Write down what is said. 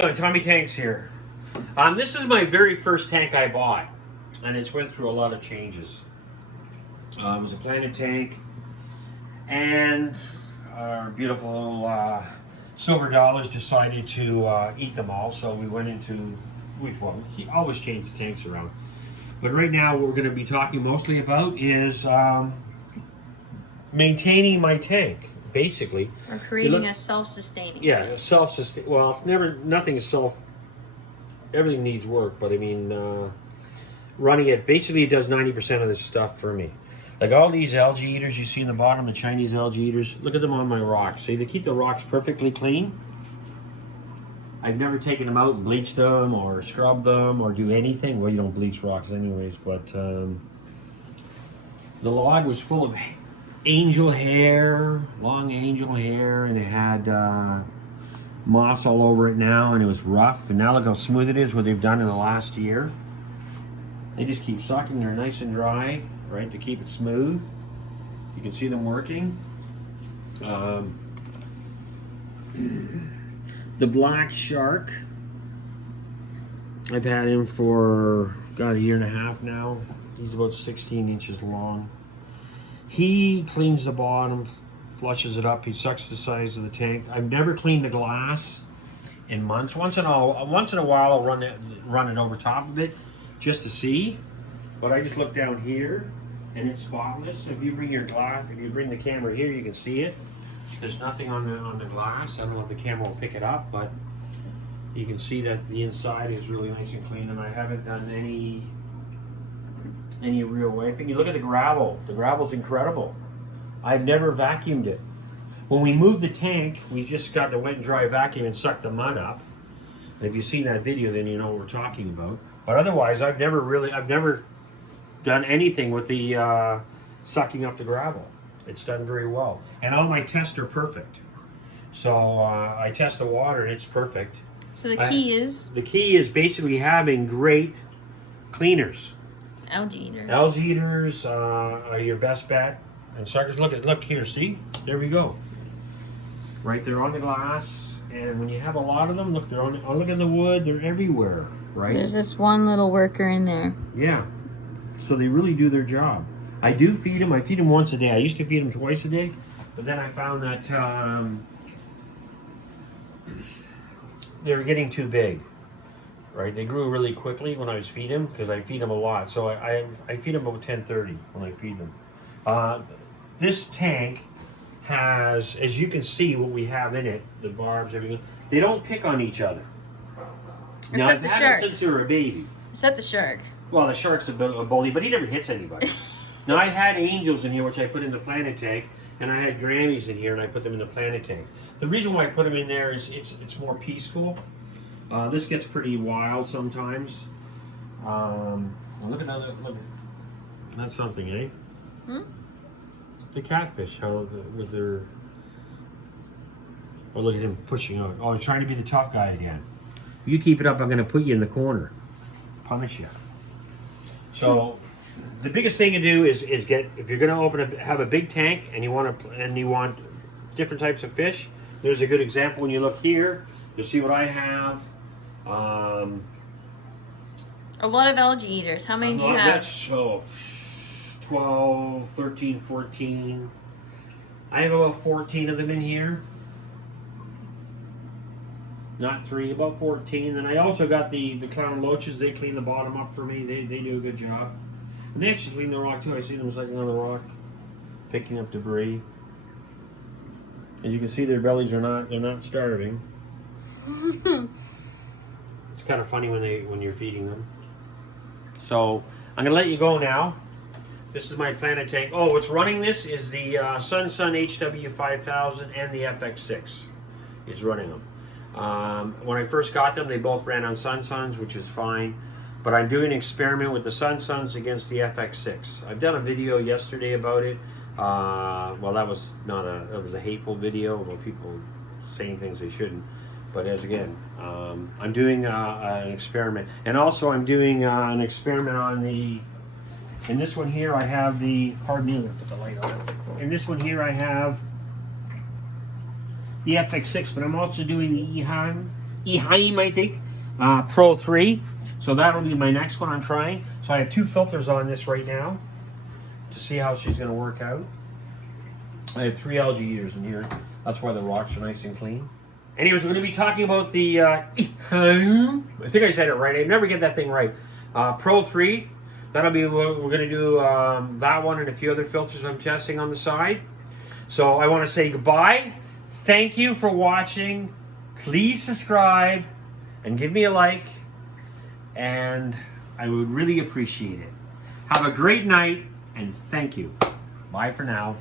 Tommy Tanks here. This is my very first tank I bought, and it's went through a lot of changes. It was a Planet tank, and our beautiful silver dollars decided to eat them all, so we went into, we always change the tanks around. But right now, what we're going to be talking mostly about is maintaining my tank. Basically, or creating a self-sustaining. Yeah, tank. self-sustain. Well, it's never nothing is self. Everything needs work, but I mean, running it basically it does 90% of the stuff for me. Like all these algae eaters you see in the bottom, the Chinese algae eaters. Look at them on my rocks. See, they keep the rocks perfectly clean. I've never taken them out and bleached them or scrubbed them or do anything. Well, you don't bleach rocks anyways, but the log was full of angel hair, long angel hair, and it had moss all over it now, and it was rough. And now look how smooth it is, what they've done in the last year. They just keep sucking. They're nice and dry, right, to keep it smooth. You can see them working. The black shark, I've had him for, God, a year and a half now. He's about 16 inches long. He cleans the bottom, flushes it up. He sucks the size of the tank. I've never cleaned the glass in months. Once in a while, I'll run it over top of it just to see. But I just look down here, and it's spotless. If you bring the camera here, you can see it. There's nothing on the glass. I don't know if the camera will pick it up, but you can see that the inside is really nice and clean. And I haven't done any real wiping. You look at the gravel. The gravel's incredible. I've never vacuumed it. When we moved the tank, we just got the wet and dry vacuum and sucked the mud up. And if you've seen that video, then you know what we're talking about. But otherwise, I've never done anything with the sucking up the gravel. It's done very well. And all my tests are perfect. So I test the water and it's perfect. So the key is? The key is basically having great cleaners. Algae eaters. Algae eaters are your best bet. And suckers, look here, see? There we go. Right there on the glass. And when you have a lot of them, look, look at the wood, they're everywhere, right? There's this one little worker in there. Yeah. So they really do their job. I do feed them. I feed them once a day. I used to feed them twice a day, but then I found that they were getting too big. Right, they grew really quickly when I was feeding them because I feed them a lot. So I feed them about 10:30 when I feed them. This tank has, as you can see, what we have in it, the barbs, everything. They don't pick on each other. Now, I've had it since they were a baby. Except the shark. Well, the shark's a bully, but he never hits anybody. Now, I had angels in here, which I put in the Planet tank, and I had Grammys in here, and I put them in the Planet tank. The reason why I put them in there is it's more peaceful. This gets pretty wild sometimes. Look at that. Look, that's something, eh? Hmm? The catfish, with their. Oh, look at him pushing out. Oh, he's trying to be the tough guy again. You keep it up, I'm going to put you in the corner, punish you. So, the biggest thing to do is get, if you're going to have a big tank and you want different types of fish. There's a good example when you look here. You'll see what I have. A lot of algae eaters. How many do you have? That's 12, 13, 14. I have about 14 of them in here. Not 3, about 14. And I also got the clown loaches. They clean the bottom up for me. They do a good job. And they actually clean the rock too. I see them cycling on the rock, picking up debris. As you can see, their bellies they're not starving. It's kind of funny when you're feeding them. So I'm gonna let you go now. This is my Planet tank. Oh, what's running this is the Sun HW5000 and the FX6 is running them. When I first got them, they both ran on Suns, which is fine. But I'm doing an experiment with the Suns against the FX6. I've done a video yesterday about it. Well, that was it was a hateful video about people saying things they shouldn't. But I'm doing an experiment. And also I'm doing an experiment on in this one here I have pardon me, I'm gonna put the light on it. In this one here I have the FX6, but I'm also doing the EHAN Eheim, I think, Pro 3. So that'll be my next one I'm trying. So I have 2 filters on this right now to see how she's going to work out. I have 3 algae eaters in here. That's why the rocks are nice and clean. Anyways, we're going to be talking about the, I think I said it right. I never get that thing right. Pro 3. That'll be, we're going to do that one and a few other filters I'm testing on the side. So I want to say goodbye. Thank you for watching. Please subscribe and give me a like. And I would really appreciate it. Have a great night and thank you. Bye for now.